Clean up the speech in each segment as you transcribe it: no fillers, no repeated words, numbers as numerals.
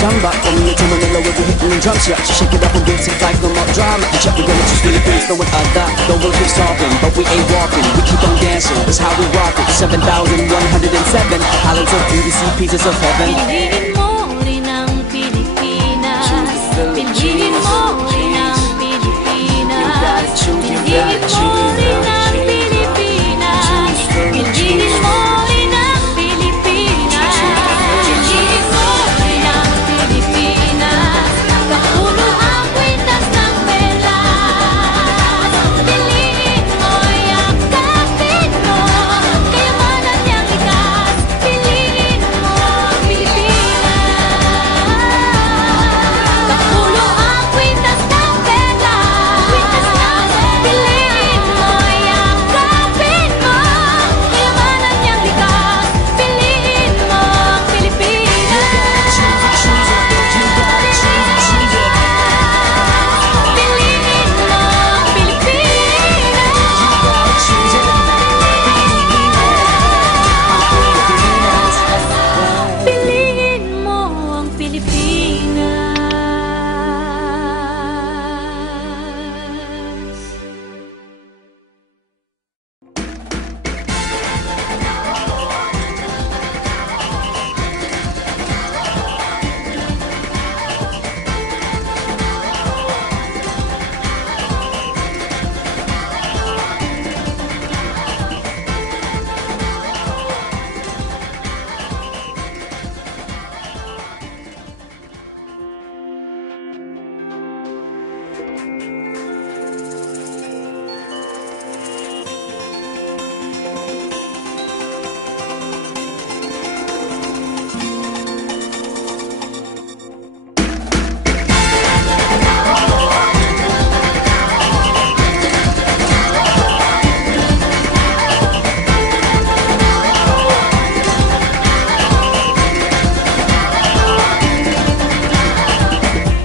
samba from you to Manila, we'll be hitting the drums, yeah. So shake it up and get it like no more drama. And check, we're gonna choose Philippines, but with other, no we'll keep talking, but we ain't walking. We keep on dancing, that's how we rock it. 7,107 islands of beauty, see pieces of heaven. Piliin mo rin ang Pilipinas. Piliin mo rin ang Pilipinas. Piliin mo rin ang Pilipinas. Piliin mo rin ang Pilipinas. Piliin mo rin ang Pilipinas. Kapulo ang kwintas ng pelas. Piliin mo, yakapin mo, kayamanan niyang likas. Piliin mo ang Pilipinas. Kapulo ang kwintas ng pelas. Piliin mo, yakapin mo, kayamanan niyang likas. Piliin mo ang Pilipinas. Piliin mo ang Pilipinas. Piliin mo ang Pilipinas.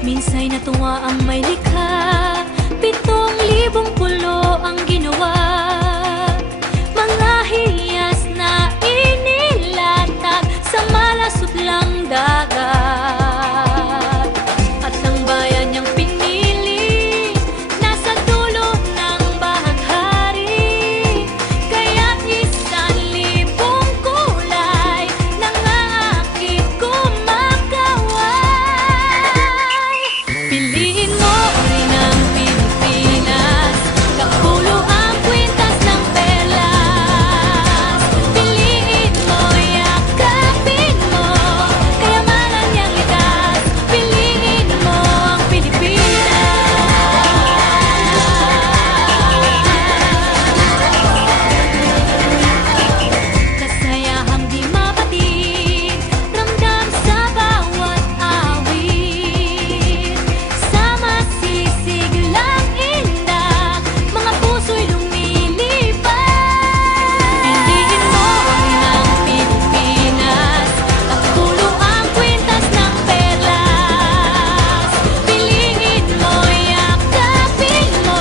Minsa'y natuwa ang may likha, 7,000 pulo ang ginawa. Mga hiyas na inilatag sa malasutlang dagat. At ang bayan niyang pinili, nasa dulo ng bahaghari. Kaya't 1,000 kulay nangaakit kumakaway. Piliin mo rin ang Pilipinas. Kapulo ang kwintas ng pelas. Piliin mo, yakapin mo, kayamanan niyang likas. Piliin mo ang Pilipinas. Kasayahang di mapatid, ramdam sa bawat awit. Sama sisiglang indak, mga puso'y lumilipad. Piliin mo rin ang Pilipinas. Kapulo ang kwintas ng perlas. Piliin mo, yakapin mo,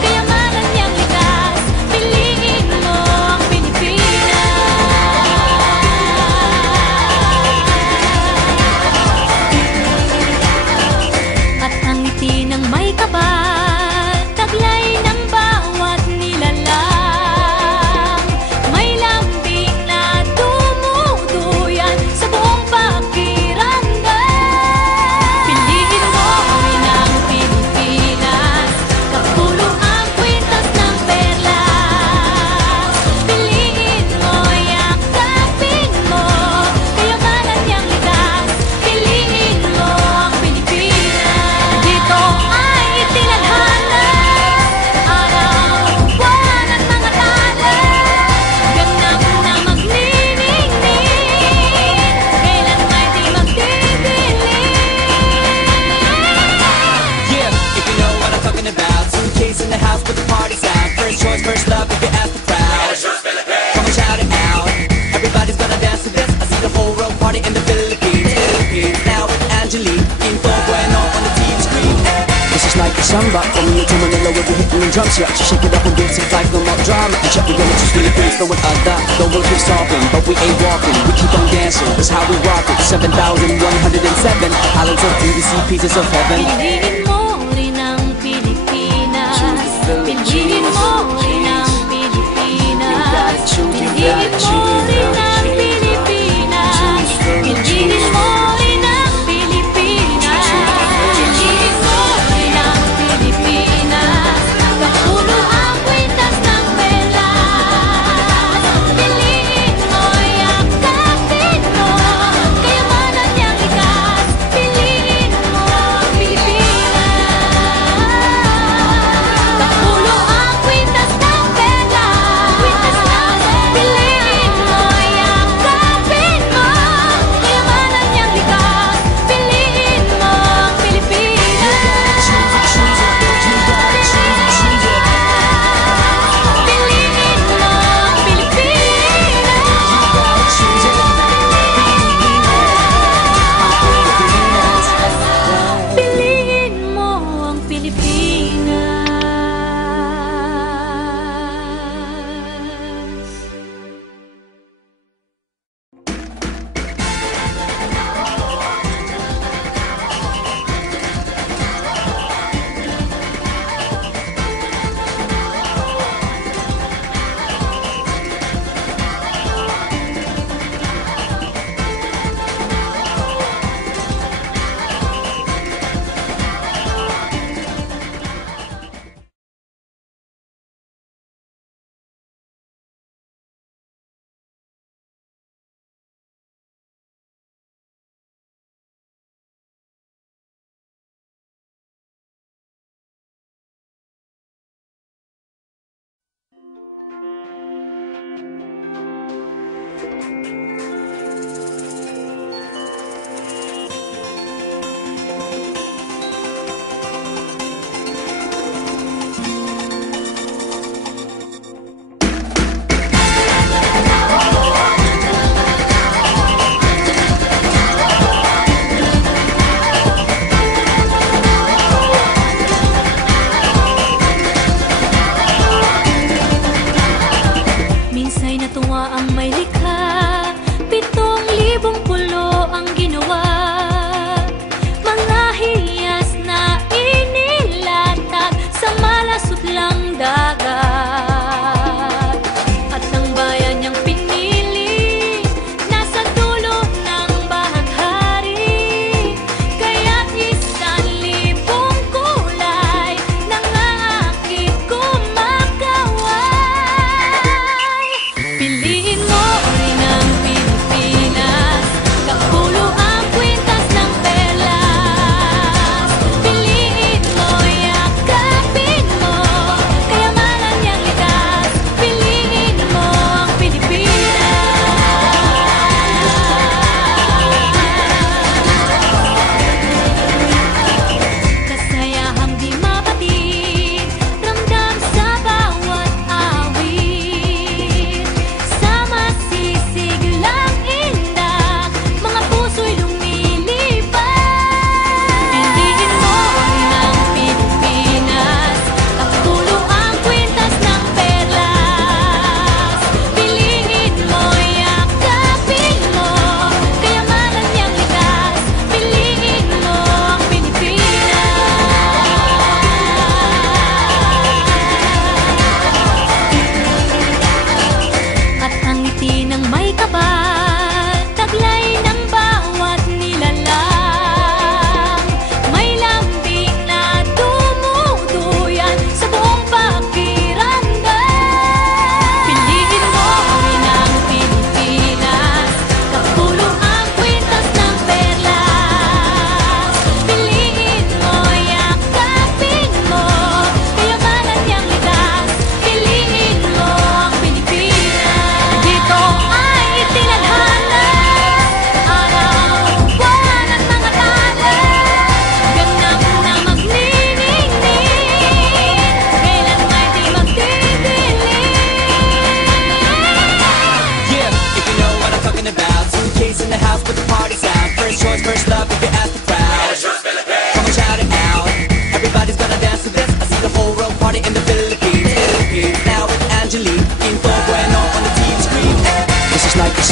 kayamanan niyang likas. Piliin mo ang Pilipinas. At ang ngiti ng may kapal, taglay ng bawat nilalang. May lambing na dumuduyan sa buong pakiramdam. Piliin mo rin ang Pilipinas. Kapulo ang kwintas ng perlas. Piliin mo, yakapin mo, kayamanan niyang likas. Piliin mo ang Pilipinas. Dito ay itinadhana, araw, buwan at mga tala. Ganap na magniningning, kailan may di magdidilim. Yeah, if you know what I'm talking about. Suitcase in the house, but the party's out. First choice, first love, if you ask the crowd. Come and shout it out. Everybody's gonna dance to this. I see the whole world party in the Philippines. Philippines, now with Angelique. Info bueno on the TV screen. This is like a samba from you to Manila, Manila where we hitting them drums, yeah. Just shake it up and get some life, no more drama. And check, we're gonna choose Philippines, no one other. Don't wanna keep stopping, but we ain't walking. We keep on dancing, that's how we rock it. 7,107 islands of DDC, pieces of heaven. Piliin mo rin ang Pilipinas. Piliin mo rin ang Pilipinas. Piliin mo rin ang Pilipinas. Piliin mo rin ang Pilipinas. Piliin mo rin ang Pilipinas. Kapuno ang kwintas ng pelas. Piliin mo, yakapin mo, kayamanan niyang likas. Piliin mo ang Pilipinas.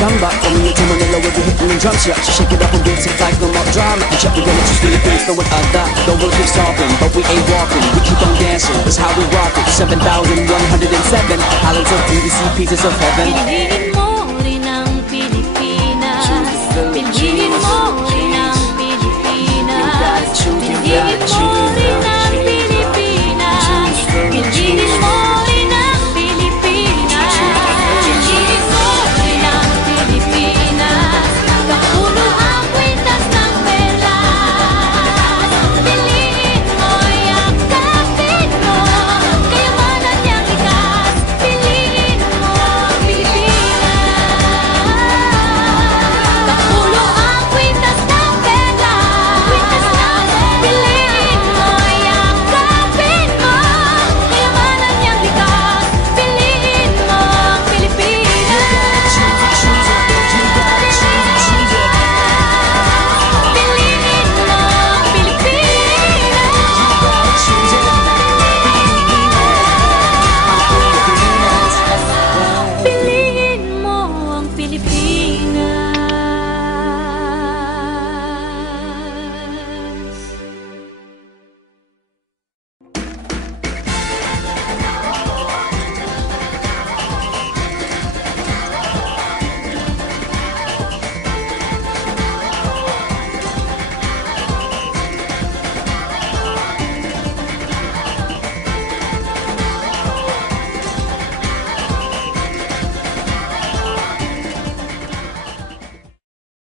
samba. From here to Manila, we'll be hitting them drums, yeah. So shake it up and dance it like no more drama. And check, we're gonna choose Philippines, no one other. Don't wanna keep stopping, but we ain't walking. We keep on dancing, that's how we rock it. 7,107 islands of beauty, pieces of heaven. Piliin mo rin ang Pilipinas. Piliin mo rin ang Pilipinas. Piliin mo rin